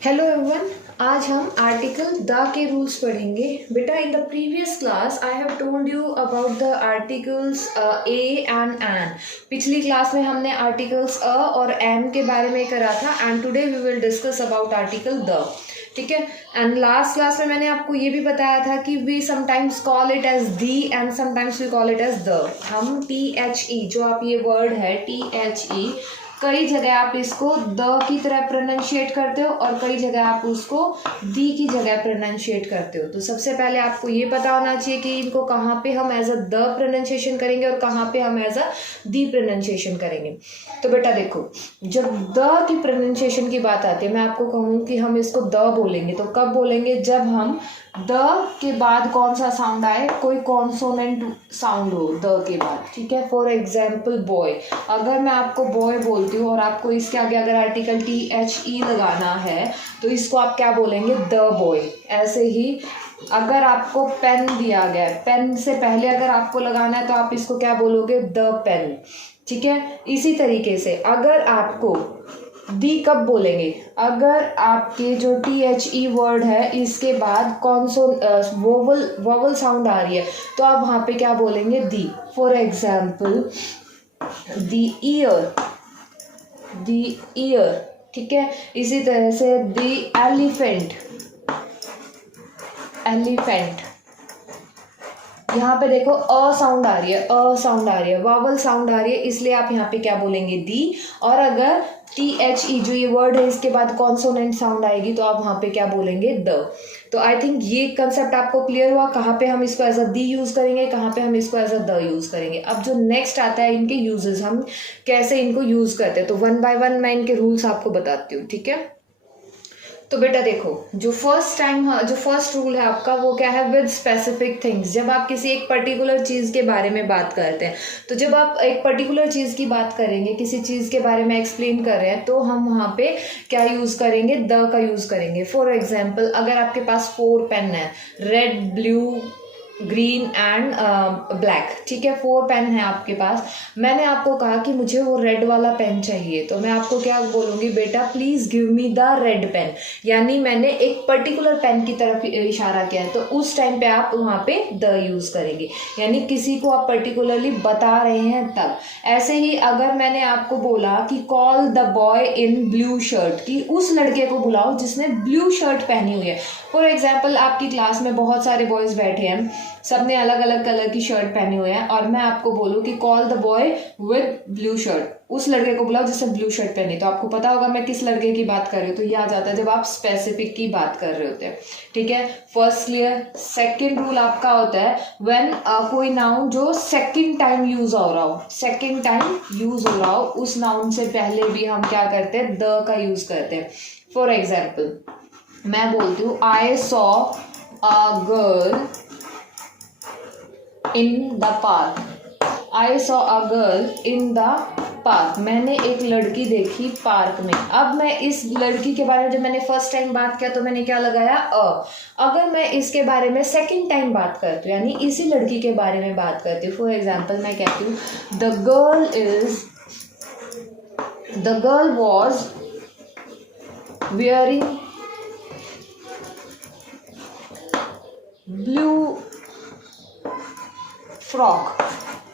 Hello everyone, आज हम article the के रूल्स पढ़ेंगे। बेटा, in the previous class I have told you about the articles a and an. पिछली class में हमने आर्टिकल्स अ और एन के बारे में करा था and today we will discuss about article the. ठीक है। एंड लास्ट क्लास में मैंने आपको ये भी बताया था कि we sometimes call it as the and sometimes we call it as the. हम THE जो आप ये वर्ड है THE, कई जगह आप इसको द की तरह प्रोनाउंशिएट करते हो और कई जगह आप उसको दी की जगह प्रोनाउंशिएट करते हो। तो सबसे पहले आपको ये पता होना चाहिए कि इनको कहाँ पे हम एज अ द प्रोनाउंसिएशन करेंगे और कहाँ पे हम एज अ दी प्रोनाउंसिएशन करेंगे। तो बेटा देखो, जब द की प्रोनाउंसिएशन की बात आती है, मैं आपको कहूँ कि हम इसको द बोलेंगे तो कब बोलेंगे? जब हम द के बाद कौन सा साउंड आए, कोई कॉन्सोनेंट साउंड हो द के बाद। ठीक है। फॉर एग्जाम्पल बॉय, अगर मैं आपको बॉय बोलती हूँ और आपको इसके आगे अगर आर्टिकल THE लगाना है तो इसको आप क्या बोलेंगे? The boy. ऐसे ही अगर आपको पेन दिया गया है, पेन से पहले अगर आपको लगाना है तो आप इसको क्या बोलोगे? The pen. ठीक है। इसी तरीके से अगर आपको दी कब बोलेंगे? अगर आपके जो THE वर्ड है इसके बाद वोवल साउंड आ रही है तो आप वहां पे क्या बोलेंगे? The. For example the year, the year. ठीक है। इसी तरह से दी एलिफेंट, एलिफेंट। यहाँ पे देखो अ साउंड आ रही है, अ साउंड आ रही है, वावल साउंड आ रही है, इसलिए आप यहाँ पे क्या बोलेंगे? दी। और अगर THE जो ये वर्ड है इसके बाद कॉन्सोनेंट साउंड आएगी तो आप वहाँ पे क्या बोलेंगे? द। तो आई थिंक ये कंसेप्ट आपको क्लियर हुआ, कहाँ पे हम इसको एज अ दी यूज करेंगे, कहाँ पे हम इसको एज अ द यूज करेंगे। अब जो नेक्स्ट आता है इनके यूजेस, हम कैसे इनको यूज करते हैं, तो वन बाय वन मैं इनके रूल्स आपको बताती हूँ। ठीक है। तो बेटा देखो, जो फर्स्ट रूल है आपका वो क्या है? With specific things. जब आप किसी एक पर्टिकुलर चीज़ के बारे में बात करते हैं, तो जब आप एक पर्टिकुलर चीज़ की बात करेंगे, किसी चीज़ के बारे में एक्सप्लेन कर रहे हैं, तो हम वहाँ पे क्या यूज़ करेंगे? द का यूज़ करेंगे। फॉर एग्जाम्पल अगर आपके पास 4 पेन है, red, blue, green and black. ठीक है। 4 पेन है आपके पास। मैंने आपको कहा कि मुझे वो रेड वाला पेन चाहिए, तो मैं आपको क्या बोलूँगी? बेटा please give me the red pen. यानी मैंने एक पर्टिकुलर पेन की तरफ इशारा किया है, तो उस टाइम पे आप वहाँ पे द यूज़ करेंगे, यानी किसी को आप पर्टिकुलरली बता रहे हैं तब। ऐसे ही अगर मैंने आपको बोला कि call the boy in blue shirt, कि उस लड़के को बुलाओ जिसने ब्लू शर्ट पहनी हुई है। फॉर एग्जाम्पल आपकी क्लास में बहुत सारे बॉयज़ बैठे हैं, सबने अलग अलग कलर की शर्ट पहनी हुई है, और मैं आपको बोलूँ कि call the boy with blue shirt, उस लड़के को बुलाओ जिसने ब्लू शर्ट पहनी, तो आपको पता होगा मैं किस लड़के की बात कर रही हूँ। तो ये आ जाता है जब आप स्पेसिफिक की बात कर रहे होते हैं। ठीक है। First clear. सेकेंड रूल आपका होता है व्हेन कोई नाउन जो सेकेंड टाइम यूज हो रहा हो, सेकेंड टाइम यूज हो रहा हो, उस नाउन से पहले भी हम क्या करते हैं? द का यूज करते हैं। फॉर एग्जाम्पल मैं बोलती हूँ I saw a girl in the park. I saw a girl in the park. मैंने एक लड़की देखी पार्क में। अब मैं इस लड़की के बारे में जब मैंने फर्स्ट टाइम बात किया तो मैंने क्या लगाया? अ। अगर मैं इसके बारे में सेकंड टाइम बात करती हूँ, यानी इसी लड़की के बारे में बात करती हूँ, फॉर एग्जाम्पल मैं कहती हूँ the girl was wearing blue frock.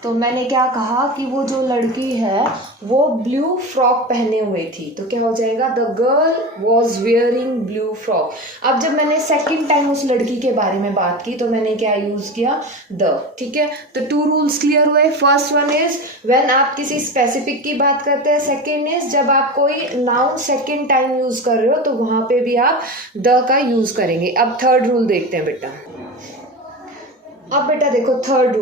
तो मैंने क्या कहा कि वो जो लड़की है वो ब्लू फ्रॉक पहने हुए थी, तो क्या हो जाएगा? The girl was wearing blue frock. अब जब मैंने सेकंड टाइम उस लड़की के बारे में बात की तो मैंने क्या यूज किया? द। ठीक है। तो 2 रूल्स क्लियर हुए। फर्स्ट वन इज व्हेन आप किसी स्पेसिफिक की बात करते हैं, सेकेंड इज जब आप कोई नाउन सेकेंड टाइम यूज कर रहे हो तो वहां पे भी आप द का यूज करेंगे। अब थर्ड रूल देखते हैं बेटा। अब बेटा देखो थर्ड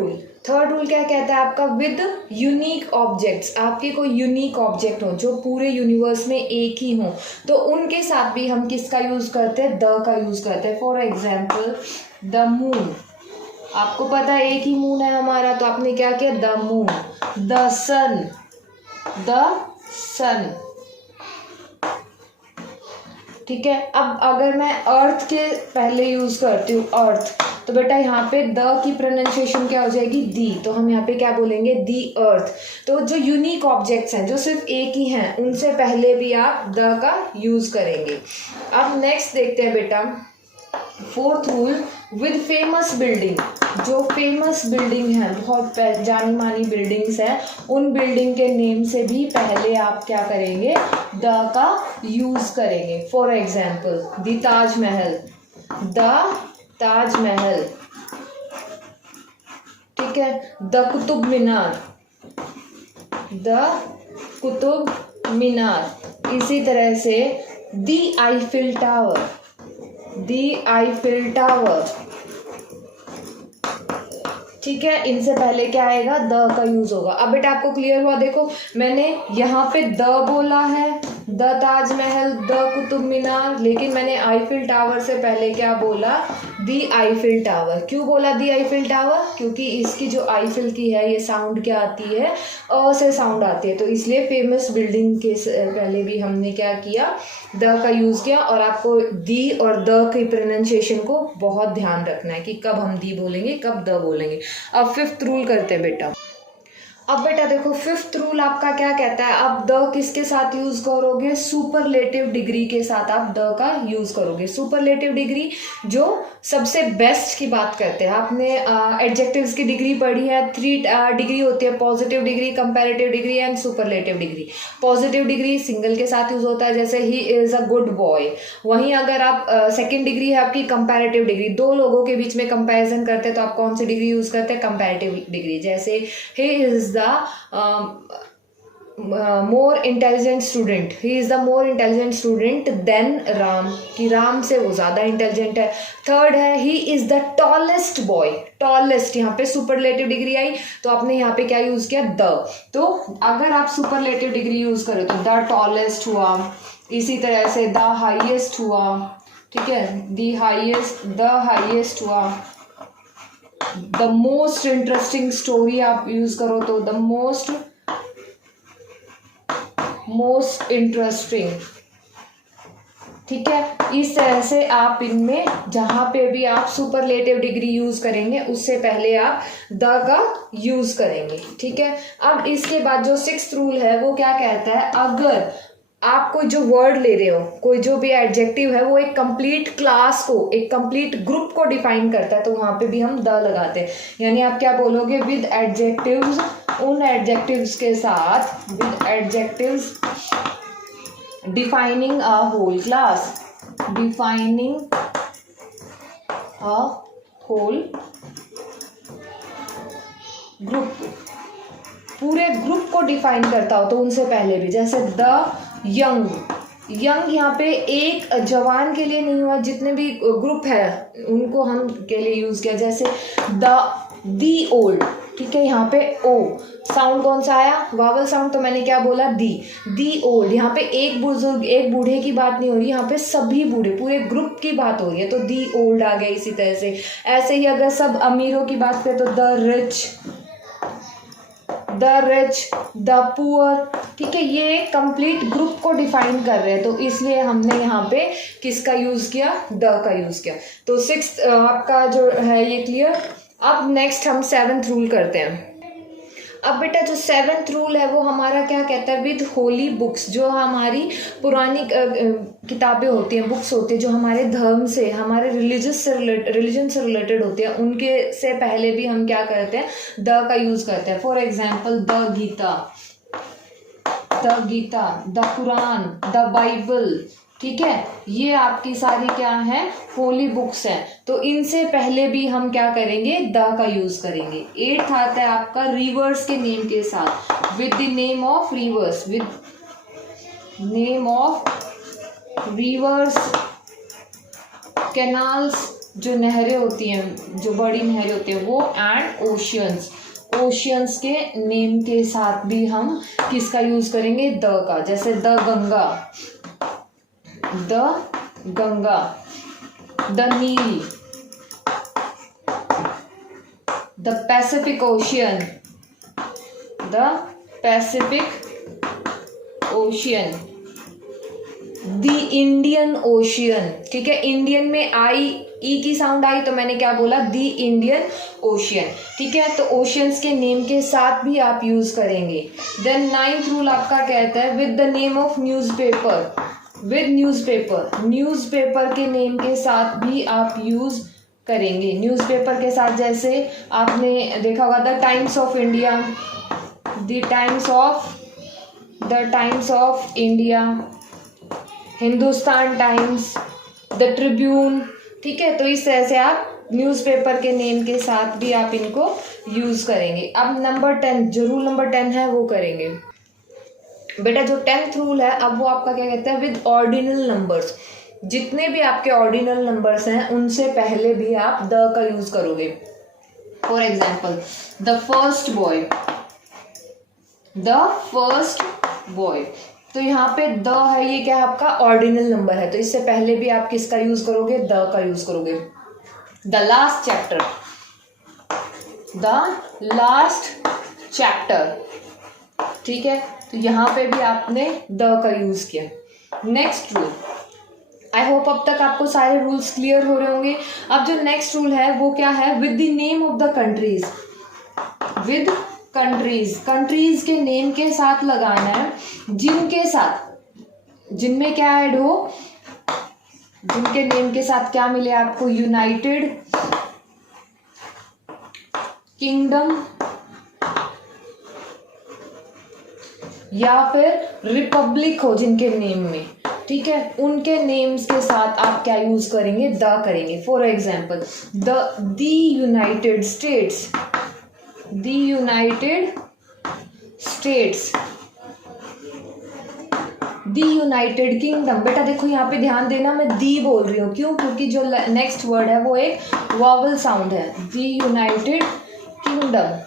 रूल क्या कहता है आपका? With unique objects. आपके कोई यूनिक ऑब्जेक्ट हो जो पूरे यूनिवर्स में एक ही हो, तो उनके साथ भी हम किसका यूज करते हैं? द का यूज करते हैं। For example the moon. आपको पता है एक ही मून है हमारा, तो आपने क्या किया? The moon. The sun, the sun. ठीक है। अब अगर मैं अर्थ के पहले यूज करती हूँ अर्थ, तो बेटा यहाँ पे द की प्रोनाउंसिएशन क्या हो जाएगी, दी। तो हम यहाँ पे क्या बोलेंगे, दी अर्थ। तो जो यूनिक ऑब्जेक्ट्स हैं जो सिर्फ एक ही हैं उनसे पहले भी आप द का यूज करेंगे। अब नेक्स्ट देखते हैं बेटा fourth rule, with famous building. जो फेमस बिल्डिंग है, बहुत जानी मानी बिल्डिंग्स हैं, उन बिल्डिंग के नेम से भी पहले आप क्या करेंगे, द का यूज करेंगे। For example the Taj Mahal, the Taj Mahal, ठीक है। The Qutub Minar, the Qutub Minar. इसी तरह से the Eiffel tower, the Eiffel tower, ठीक है। इनसे पहले क्या आएगा, द का यूज होगा। अब बेटा आपको क्लियर हुआ, देखो मैंने यहाँ पे द बोला है, द ताजमहल, द कुतुब मीनार, लेकिन मैंने आईफिल टावर से पहले क्या बोला, दी आईफिल टावर। क्यों बोला दी आईफिल टावर, क्योंकि इसकी जो आईफिल की है ये साउंड क्या आती है, अ से साउंड आती है, तो इसलिए फेमस बिल्डिंग के पहले भी हमने क्या किया, द का यूज किया। और आपको दी और द की प्रोनाउंसिएशन को बहुत ध्यान रखना है कि कब हम दी बोलेंगे, कब द बोलेंगे। अब फिफ्थ रूल करते हैं बेटा। अब बेटा देखो फिफ्थ रूल आपका क्या कहता है, आप द किसके साथ यूज करोगे, सुपरलेटिव डिग्री के साथ आप द का यूज करोगे। सुपरलेटिव डिग्री जो सबसे बेस्ट की बात करते हैं। आपने एडजेक्टिव्स की डिग्री पढ़ी है, 3 डिग्री होती है, positive degree, comparative degree and superlative degree. Positive degree single के साथ यूज होता है, जैसे he is a good boy. वहीं अगर आप सेकेंड डिग्री है आपकी कंपैरेटिव डिग्री, दो लोगों के बीच में कंपैरिजन करते हैं तो आप कौन सी डिग्री यूज करते हैं, कंपैरेटिव डिग्री। जैसे he is more intelligent student, he is the more intelligent student than Ram, कि राम से वो ज्यादा इंटेलिजेंट है। थर्ड है he is the tallest boy, tallest, यहाँ पे सुपरलेटिव डिग्री आई तो आपने यहाँ पे क्या यूज किया, द। तो अगर आप सुपरलेटिव डिग्री यूज करें तो द टॉलेस्ट हुआ, इसी तरह से द हाईएस्ट हुआ, ठीक है, द हाईएस्ट हुआ। द मोस्ट इंटरेस्टिंग स्टोरी आप यूज करो तो द मोस्ट इंटरेस्टिंग, ठीक है। इस तरह से आप इनमें जहां पे भी आप सुपरलेटिव डिग्री यूज करेंगे उससे पहले आप द का यूज करेंगे, ठीक है। अब इसके बाद जो सिक्स्थ रूल है वो क्या कहता है, अगर आप कोई जो वर्ड ले रहे हो, कोई जो भी एडजेक्टिव है वो एक कंप्लीट क्लास को, एक कंप्लीट ग्रुप को डिफाइन करता है, तो वहां पे भी हम द लगाते हैं। यानी आप क्या बोलोगे, विद एडजेक्टिव्स, उन एडजेक्टिव्स के साथ, with adjectives defining a whole class, defining a whole group, पूरे ग्रुप को डिफाइन करता हो तो उनसे पहले भी, जैसे द यंग, यंग यहाँ पे एक जवान के लिए नहीं हुआ, जितने भी ग्रुप है उनको हम के लिए यूज किया। जैसे दी ओल्ड, ठीक है, यहाँ पे ओ साउंड कौन सा आया, वावल साउंड, तो मैंने क्या बोला, दी ओल्ड। यहाँ पे एक बुजुर्ग, एक बूढ़े की बात नहीं हो रही, यहाँ पे सभी बूढ़े, पूरे ग्रुप की बात हो रही है, तो दी ओल्ड आ गया। इसी तरह से ऐसे ही अगर सब अमीरों की बात करें तो द रिच, द पुअर, ठीक है, ये कंप्लीट ग्रुप को डिफाइन कर रहे हैं, तो इसलिए हमने यहाँ पे किसका यूज किया, द का यूज किया। तो सिक्स्थ आपका जो है ये क्लियर। अब नेक्स्ट हम सेवेंथ रूल करते हैं। अब बेटा जो सेवेंथ रूल है वो हमारा क्या कहता है, विद होली बुक्स, जो हमारी पुरानी किताबें होती हैं, बुक्स होती है जो हमारे धर्म से, हमारे रिलीजन से रिलेटेड होती है, उनके से पहले भी हम क्या करते हैं, द का यूज करते हैं। For example the Gita, the Quran, the Bible, ठीक है, ये आपकी सारी क्या है, होली बुक्स हैं, तो इनसे पहले भी हम क्या करेंगे, द का यूज करेंगे। एट्थ आता है आपका रिवर्स के नेम के साथ, with the name of reverse, with name of reverse, canals, जो नहरें होती हैं, जो बड़ी नहरें होती हैं वो, एंड ओशियंस के नेम के साथ भी हम किसका यूज करेंगे, द का। जैसे the Ganga, the Nile, the Pacific Ocean, the Indian Ocean, ठीक है, इंडियन में ई की साउंड आई तो मैंने क्या बोला, दी इंडियन ओशियन। ठीक है, तो ओशियंस के नेम के साथ भी आप यूज करेंगे। देन 9th रूल आपका कहता है with the name of newspaper, with newspaper, newspaper के नेम के साथ भी आप यूज करेंगे। न्यूज़पेपर के साथ जैसे आपने देखा होगा the times of India, the times of India, Hindustan times, the Tribune. ठीक है, तो इस तरह से आप न्यूज़पेपर के नेम के साथ भी आप इनको यूज करेंगे। अब नंबर 10, जो रूल नंबर 10 है वो करेंगे बेटा। जो 10th रूल है अब वो आपका क्या कहता है, विद ऑर्डिनल नंबर्स, जितने भी आपके ऑर्डिनल नंबर्स हैं उनसे पहले भी आप द का यूज करोगे। For example the first boy, the first boy, तो यहाँ पे द है, ये क्या है आपका ऑर्डिनल नंबर है, तो इससे पहले भी आप किसका यूज करोगे, द का यूज करोगे। The last chapter, the last chapter. ठीक है, तो यहाँ पे भी आपने द का यूज किया। नेक्स्ट रूल, आई होप अब तक आपको सारे रूल्स क्लियर हो रहे होंगे। अब जो नेक्स्ट रूल है वो क्या है, with the name of the countries, with countries, countries के नेम के साथ लगाना है, जिनके साथ, जिनमें क्या ऐड हो, जिनके नेम के साथ क्या मिले आपको, यूनाइटेड किंगडम या फिर रिपब्लिक हो जिनके नेम में। ठीक है, उनके नेम्स के साथ आप क्या यूज करेंगे, द करेंगे। For example the United states, the United states, the United kingdom. बेटा देखो यहाँ पे ध्यान देना, मैं दी बोल रही हूँ, क्यों, क्योंकि जो नेक्स्ट वर्ड है वो एक वॉवल साउंड है, द यूनाइटेड किंगडम।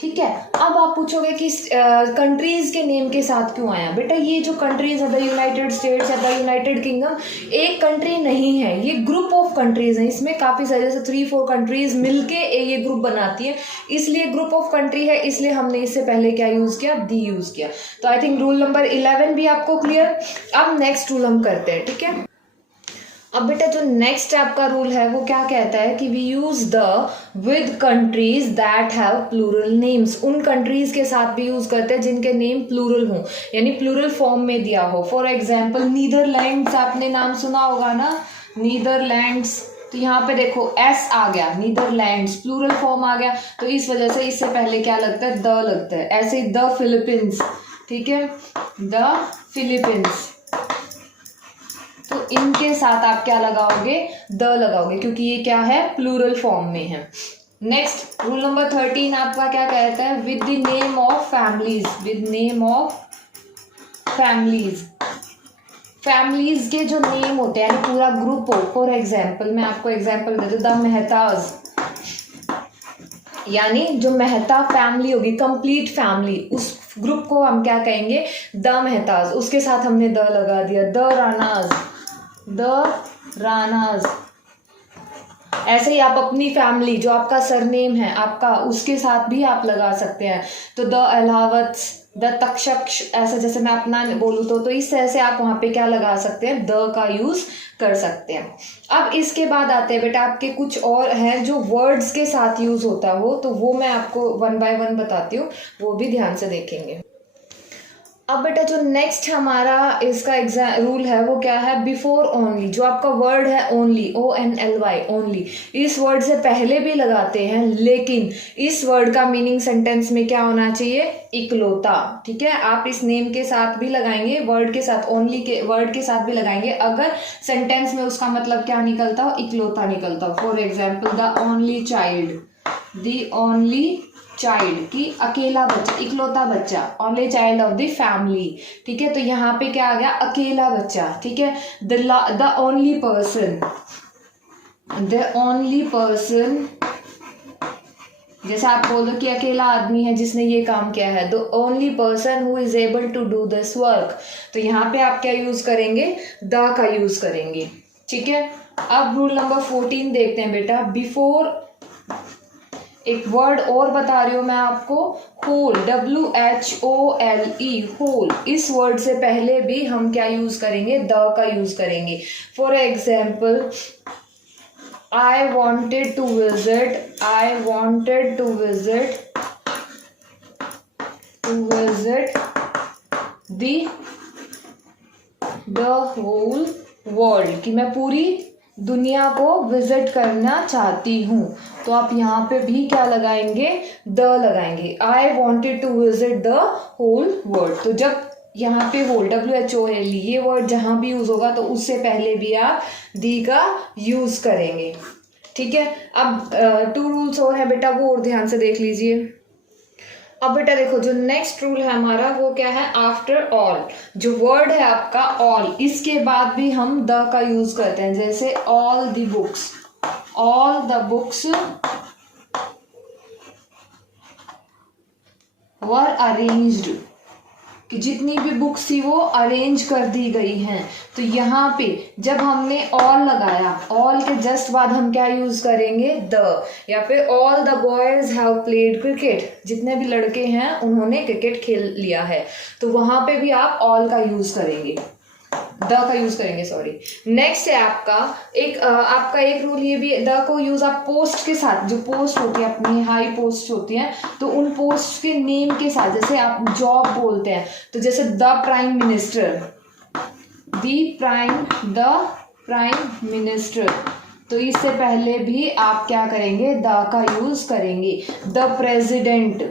ठीक है, अब आप पूछोगे कि कंट्रीज के नेम के साथ क्यों आया। बेटा ये जो कंट्रीज है, द यूनाइटेड स्टेट्स या द यूनाइटेड किंगडम, एक कंट्री नहीं है, ये ग्रुप ऑफ कंट्रीज है। इसमें काफ़ी सारे जैसे 3-4 कंट्रीज मिलके ये ग्रुप बनाती है, इसलिए ग्रुप ऑफ कंट्री है, इसलिए हमने इससे पहले क्या यूज़ किया, दी यूज़ किया। तो आई थिंक रूल नंबर 11 भी आपको क्लियर। अब नेक्स्ट रूल हम करते हैं। ठीक है, अब बेटा जो नेक्स्ट आपका रूल है वो क्या कहता है कि we use the with countries that have plural names, उन कंट्रीज के साथ भी यूज करते हैं जिनके नेम प्लूरल हो, यानी प्लूरल फॉर्म में दिया हो। फॉर एग्जाम्पल नीदरलैंड्स, आपने नाम सुना होगा ना, नीदरलैंड्स, तो यहाँ पे देखो एस आ गया, नीदरलैंड्स प्लूरल फॉर्म आ गया, तो इस वजह से इससे पहले क्या लगता है, द लगता है। ऐसे ही द फिलीपींस, ठीक है, द फिलीपींस, तो इनके साथ आप क्या लगाओगे, द लगाओगे, क्योंकि ये क्या है, प्लूरल फॉर्म में है। नेक्स्ट रूल नंबर 13 आपका क्या कहता है, with the name of families, with name of families, families के जो नेम होते हैं यानी पूरा ग्रुप हो। फॉर एग्जाम्पल मैं आपको एग्जाम्पल देती हूँ, द मेहताज, यानी जो मेहता फैमिली होगी, कंप्लीट फैमिली, उस ग्रुप को हम क्या कहेंगे, द मेहताज, उसके साथ हमने द लगा दिया। The Ranas, the Ranas. ऐसे ही आप अपनी फैमिली, जो आपका सरनेम है आपका, उसके साथ भी आप लगा सकते हैं। तो द अलावत्स, द तक्षक्ष, ऐसा जैसे मैं अपना बोलूँ तो इस तरह से आप वहाँ पे क्या लगा सकते हैं, द का यूज कर सकते हैं। अब इसके बाद आते हैं बेटा आपके कुछ और हैं जो वर्ड्स के साथ यूज होता हो, तो वो मैं आपको 1 बाय 1 बताती हूँ, वो भी ध्यान से देखेंगे। अब बेटा जो नेक्स्ट हमारा इसका रूल है वो क्या है, बिफोर ओनली, जो आपका वर्ड है ओनली, ONLY, ओनली, इस वर्ड से पहले भी लगाते हैं, लेकिन इस वर्ड का मीनिंग सेंटेंस में क्या होना चाहिए, इकलौता। ठीक है, आप इस नेम के साथ भी लगाएंगे, वर्ड के साथ, ओनली के वर्ड के साथ भी लगाएंगे, अगर सेंटेंस में उसका मतलब क्या निकलता हो, इकलौता निकलता हो। For example the only child, the only child की अकेला बच्चा, इकलौता बच्चा, only child of the family. ठीक है, तो यहाँ पे क्या आ गया, अकेला बच्चा। ठीक है, the only person, the only person, जैसे आप बोलो कि अकेला आदमी है जिसने ये काम किया है, the only person who is able to do this work, तो यहाँ पे आप क्या यूज करेंगे, द का यूज करेंगे। ठीक है, अब रूल नंबर 14 देखते हैं बेटा, बिफोर एक वर्ड और बता रही हूँ मैं आपको, होल, WHOLE, होल, इस वर्ड से पहले भी हम क्या यूज करेंगे, द का यूज करेंगे। For example, I wanted to visit the whole world, कि मैं पूरी दुनिया को विजिट करना चाहती हूँ। तो आप यहाँ पे भी क्या लगाएंगे, द लगाएंगे। I wanted to visit the whole world। तो जब यहाँ पे होल, WHOLE, ये वर्ड जहाँ भी यूज होगा तो उससे पहले भी आप दी का यूज करेंगे। ठीक है। अब 2 रूल्स और है बेटा, वो और ध्यान से देख लीजिए। अब बेटा देखो, जो नेक्स्ट रूल है हमारा वो क्या है, आफ्टर ऑल, जो वर्ड है आपका ऑल, इसके बाद भी हम द का यूज करते हैं। जैसे all the books were arranged, कि जितनी भी बुक्स थी वो अरेंज कर दी गई हैं। तो यहाँ पे जब हमने ऑल लगाया, ऑल के जस्ट बाद हम क्या यूज करेंगे, द, या फिर all the boys have played cricket, जितने भी लड़के हैं उन्होंने क्रिकेट खेल लिया है। तो वहां पे भी आप ऑल का यूज करेंगे, द का यूज करेंगे, सॉरी। नेक्स्ट है आपका एक रूल ये भी, द को यूज आप पोस्ट के साथ, जो पोस्ट होती है अपनी हाई पोस्ट होती है, तो उन पोस्ट के नेम के साथ, जैसे आप जॉब बोलते हैं तो जैसे द प्राइम मिनिस्टर, तो इससे पहले भी आप क्या करेंगे, द का यूज करेंगे। द प्रेसिडेंट,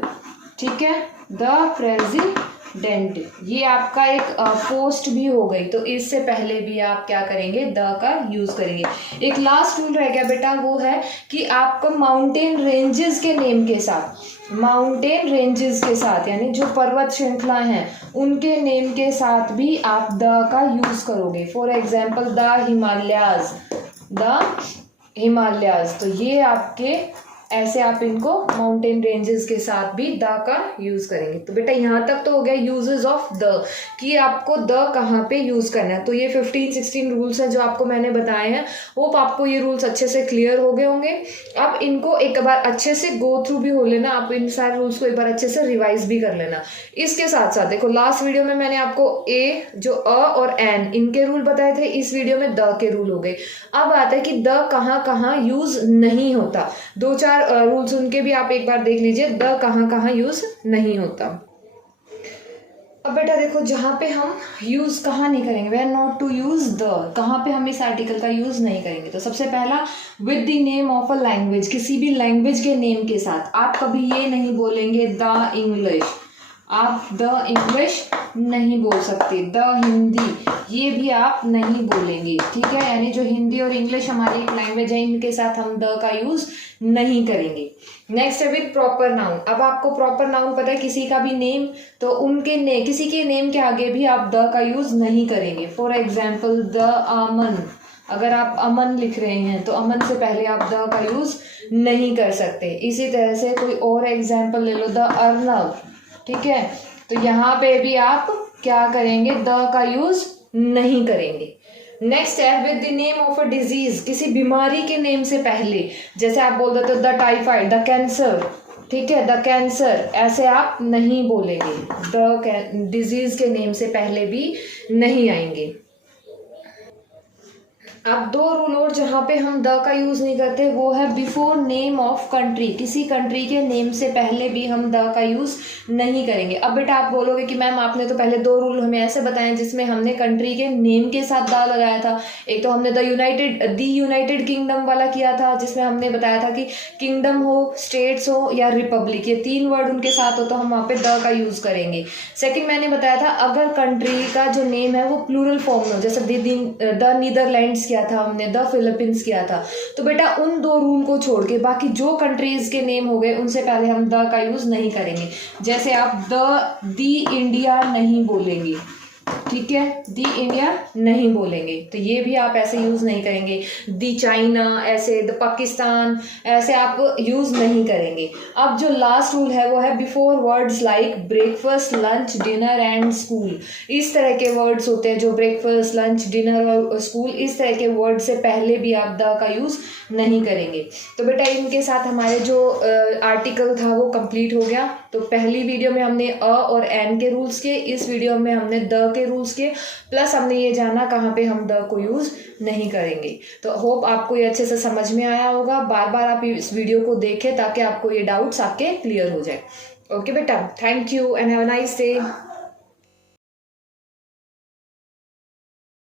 ठीक है, द प्रेसिडेंट, ये आपका एक पोस्ट भी हो गई, तो इससे पहले भी आप क्या करेंगे, द का यूज करेंगे। एक लास्ट रूल रह गया बेटा, वो है कि आपको माउंटेन रेंजेस के नेम के साथ, माउंटेन रेंजेस के साथ, यानी जो पर्वत श्रृंखला हैं उनके नेम के साथ भी आप द का यूज करोगे। फॉर एग्जाम्पल, द हिमालयाज, तो ये आपके ऐसे आप इनको माउंटेन रेंजेस के साथ भी द का यूज करेंगे। तो बेटा यहाँ तक तो हो गया यूजेस ऑफ द, कि आपको द कहाँ पे यूज करना है। तो ये 15-16 रूल्स हैं जो आपको मैंने बताए हैं। होप आपको ये रूल्स अच्छे से क्लियर हो गए होंगे। अब इनको एक बार अच्छे से गो थ्रू भी हो लेना, आप इन सारे रूल्स को एक बार अच्छे से रिवाइज भी कर लेना। इसके साथ साथ देखो, लास्ट वीडियो में मैंने आपको ए, जो अ और एन, इनके रूल बताए थे, इस वीडियो में द के रूल हो गए। अब आता है कि द कहाँ कहाँ यूज नहीं होता। 2-4 रूल्स उनके भी आप एक बार देख लीजिए, द कहाँ कहाँ यूज नहीं होता। अब बेटा देखो, जहां पे हम यूज कहाँ नहीं करेंगे, we are not to use the, कहाँ पे हम इस आर्टिकल का यूज नहीं करेंगे। तो सबसे पहला, with the name of a language, किसी भी लैंग्वेज के नेम के साथ। आप कभी ये नहीं बोलेंगे द इंग्लिश, आप द इंग्लिश नहीं बोल सकते। द हिंदी, ये भी आप नहीं बोलेंगे, ठीक है। यानी जो हिंदी और इंग्लिश हमारी एक लैंग्वेज है, इनके साथ हम द का यूज नहीं करेंगे। नेक्स्ट है विद प्रॉपर नाउन। अब आपको प्रॉपर नाउन पता है, किसी का भी नेम, तो उनके किसी के नेम के आगे भी आप द का यूज नहीं करेंगे। फॉर एग्जाम्पल, द अमन, अगर आप अमन लिख रहे हैं तो अमन से पहले आप द का यूज नहीं कर सकते। इसी तरह से कोई और एग्जाम्पल ले लो, द अर्नब, ठीक है। तो यहाँ पे भी आप क्या करेंगे, द का यूज नहीं करेंगे। नेक्स्ट है with the name of a disease, किसी बीमारी के नेम से पहले, जैसे आप बोल देते हो द टाइफाइड, द कैंसर, ठीक है, द कैंसर, ऐसे आप नहीं बोलेंगे। द डिजीज के नेम से पहले भी नहीं आएंगे। अब 2 रूल और जहाँ पे हम द का यूज नहीं करते, वो है बिफोर नेम ऑफ कंट्री, किसी कंट्री के नेम से पहले भी हम द का यूज नहीं करेंगे। अब बेटा आप बोलोगे कि मैम आपने तो पहले 2 रूल हमें ऐसे बताए जिसमें हमने कंट्री के नेम के साथ द लगाया था। एक तो हमने द यूनाइटेड किंगडम वाला किया था, जिसमें हमने बताया था कि किंगडम हो, स्टेट्स हो या रिपब्लिक, ये 3 वर्ड उनके साथ हो तो हम वहाँ पे द का यूज करेंगे। सेकेंड मैंने बताया था, अगर कंट्री का जो नेम है वो प्लूरल फॉर्म में हो, जैसे द नीदरलैंड्स किया था हमने, द फिलीपींस किया था, तो बेटा उन 2 रूल को छोड़ के बाकी जो कंट्रीज के नेम हो गए उनसे पहले हम द का यूज नहीं करेंगे। जैसे आप द इंडिया नहीं बोलेंगे, ठीक है, दी इंडिया नहीं बोलेंगे, तो ये भी आप ऐसे यूज़ नहीं करेंगे। दी चाइना, ऐसे द पाकिस्तान, ऐसे आप यूज़ नहीं करेंगे। अब जो लास्ट रूल है वो है before words like breakfast, lunch, dinner and school. इस तरह के वर्ड्स होते हैं जो ब्रेकफास्ट, लंच, डिनर और स्कूल, इस तरह के वर्ड से पहले भी आप द का यूज़ नहीं करेंगे। तो बेटा इनके साथ हमारे जो आर्टिकल था वो कंप्लीट हो गया। तो पहली वीडियो में हमने अ और एन के रूल्स के, इस वीडियो में हमने द के रूल्स के, प्लस हमने ये जाना कहाँ पे हम द को यूज़ नहीं करेंगे। तो होप आपको ये अच्छे से समझ में आया होगा। बार बार आप इस वीडियो को देखें ताकि आपको ये डाउट्स आपके क्लियर हो जाए। ओके बेटा, thank you and have a nice day.